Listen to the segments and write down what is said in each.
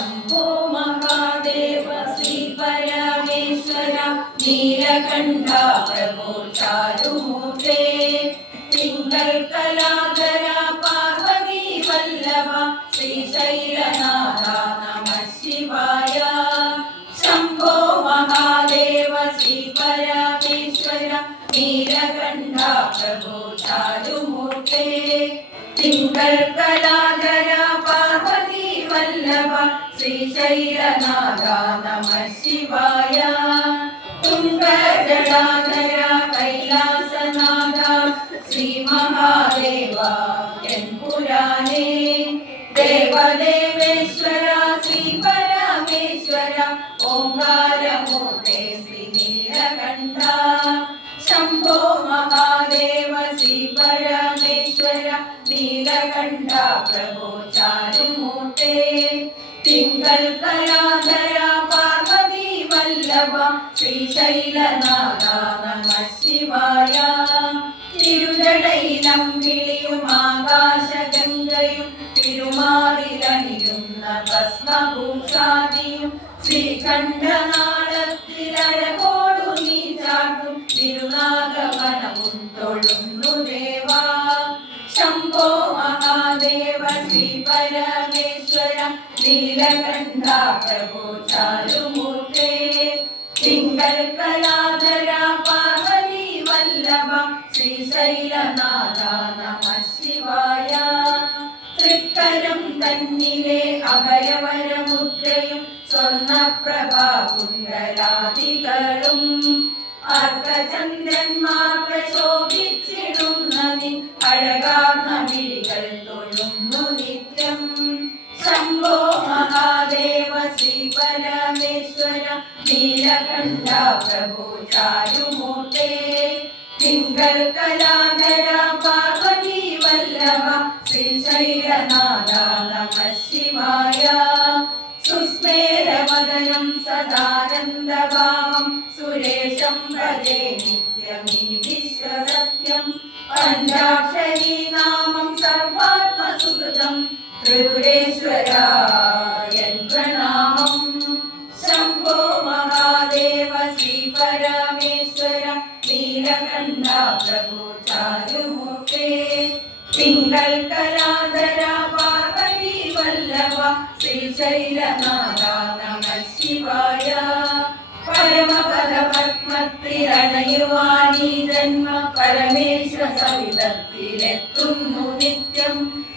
शंभो महादेव श्री परमेश्वर नीलकंठा प्रभो चारुमूर्ते तिंगल कलाधर पार्वती वल्लभ श्रीशैलनाथ नमः शिवाय शंभो महादेव श्री परमेश्वर नीलकंठा प्रभो चारुमूर्ते तिंगल कलाधर पार्वती वल्लभ श्रीशैलनाथ नमः शिवाय तुंगजटाधर कैलासनाथ श्री महादेव पुराणे देवदेवेश्वर श्री परमेश्वर ओंकारमूर्ते श्री नीलकंठा शंभो महादेव श्री परमेश्वर नीलकंठा प्रभो चारुमूर्ते तिंगल कलाधर पार्वती वल्लभ श्रीशैलनाथ नमः शिवाय തിരുജടയിലം വിളിയും ആകാശഗംഗയും തിരുമാറിലണിയുന്ന ഭസ്മഭൂഷാദിയും ശ്രീകണ്ഠനാളത്തിലഴകോടു നീ ചാട്ടും തിരുനാഗവനവും തൊഴുന്നു ദേവാ ശംഭോ മഹാദേവ ശ്രീ പരമേശ്വര നീലകണ്ഠ പ്രഭോ ചാരുമൂർത്തേ തിങ്കൾ കലാധര പാർവതി വല്ലഭ ശ്രീശൈലനാഥ നമഃ ശിവായ തൃക്കരം തന്നിലെ അഭയവരമുദ്രയും സ്വർണപ്രഭാകുണ്ടലാദികളും അർദ്ധചന്ദ്രന്മാർ പ്രശോഭിച്ചിടുന്ന നിൻ അഴകാർന്ന മിഴികൾ തൊഴുന്നു നിത്യം ശംഭോ മഹാദേവ ശ്രീ പരമേശ്വര നീലകണ്ഠ പ്രഭോ ചാരുമൂർത്തേ തിങ്കൾ കലാധര പാർവതി വല്ലഭ ശ്രീശൈലനാഥ നമഃ ശിവായ സുസ്മേരവദനം സദാനന്ദഭാവം സുരേശം ഭജേ നിത്യമീ വിശ്വസത്യം പഞ്ചാക്ഷരീ നാമം സർവാത്മസുകൃതം ത്രിപുരേശ്വരായ പ്രണാമം ശംഭോ മഹാദേവ ശ്രീ പരമേശ്വര നീലകണ്ഠ പ്രഭോ ചാരുമൂർത്തേ തിങ്കൾ കലാധര പാർവതി വല്ലഭ ശ്രീശൈലനാഥ നമഃ ശിവായ പരമപദ പത്മത്തിലണയുവാനീ ജന്മ പരമേശ സവിധത്തിലെത്തുന്നു നിത്യം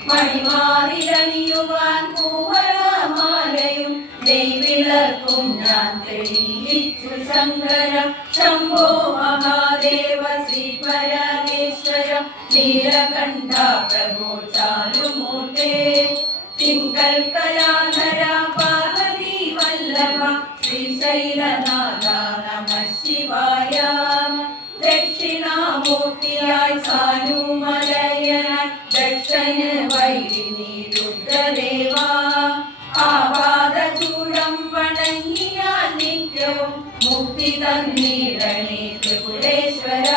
മണിമാറിലണിയുവാൻ പൂവളമാലയും നെയ്വിളക്കും ഞാൻ തെളിയിച്ചു ശങ്കര ശംഭോ മഹാദേവ ശ്രീ പരമേശ്വര നീലകണ്ഠ പ്രഭോ ചാരുമൂർത്തേ തിങ്കൾ കലാധര പാർവതി വല്ലഭ ശ്രീശൈലനാഥ നമഃ ശിവായ ദക്ഷിണാമൂർത്തിയായി സാനുമലയനായി ദക്ഷന് വൈരിനി രുദ്രദേവ ആപാദചൂടം വണങ്ങിയാൽ നിത്യവും മുക്തി തന്നിടണേ ത്രിപുരേശ്വര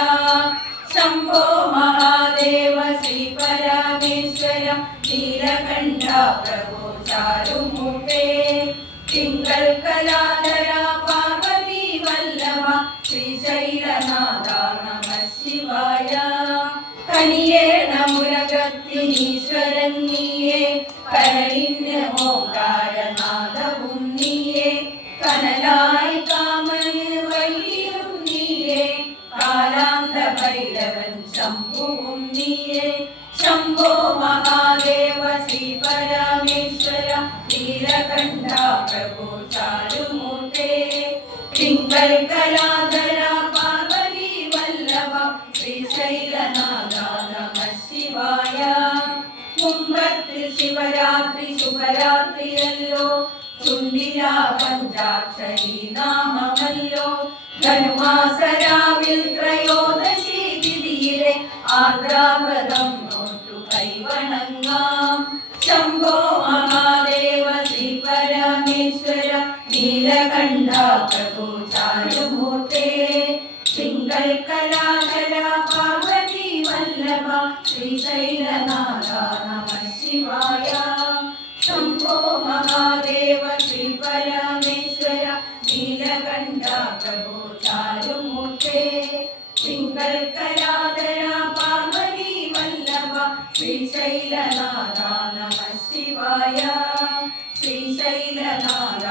ശംഭോ മഹാദേവ ശ്രീ പരമേശ്വര നീലകണ്ഠ പ്രഭോ ചാരുമൂർത്തേ തിങ്കൾ കലാധര പാർവതി വല്ലഭ ശ്രീശൈലനാഥ നമഃ ശിവായ കനിയേണമുലകത്തിനീശ്വരൻ നീയേ കരളിന് ഓംകാരനാഥവും നീയേ കനലായി കാമന് വൈരിയും നീയേ കാലാന്ത ഭൈരവൻ ശംഭുവും നീയേ ശംഭോ മഹാദേവ ശ്രീ പരമേശ്വര നീലകണ്ഠ പ്രഭോ ചാരുമൂർത്തേ തിങ്കൾ കലാധര പാർവതി വല്ലഭ ശ്രീശൈലനാഥ നമഃ ശിവായ കുംഭത്തിൽ ശിവരാത്രി ശുഭരാത്രിയല്ലോ ചുണ്ടില പഞ്ചാക്ഷരി നാമമല്ലോ ധനുമാസരാവിൽ ത്രയോദശി തിഥിയിലെ ആർദ്രാവ്രതം നോട്ടു കൈവണങ്ങാം ശംഭോ മഹാദേവ ശ്രീ പരമേശ്വര നീലകണ്ഠ പ്രഭോ ചാരുമൂർത്തേ തിങ്കൾ കലാധര പാർവതി വല്ലഭ ശ്രീശൈലനാഥ നമഃ ശിവായ शंभो महादेव നീലകണ്ഠ പ്രഭു ചാരുമൂർത്തേ തിങ്കൾക്കലാധര പാർവതി വല്ലഭ ശ്രീശൈലനാഥ നമഃ ശിവായ ശ്രീശൈലനാഥ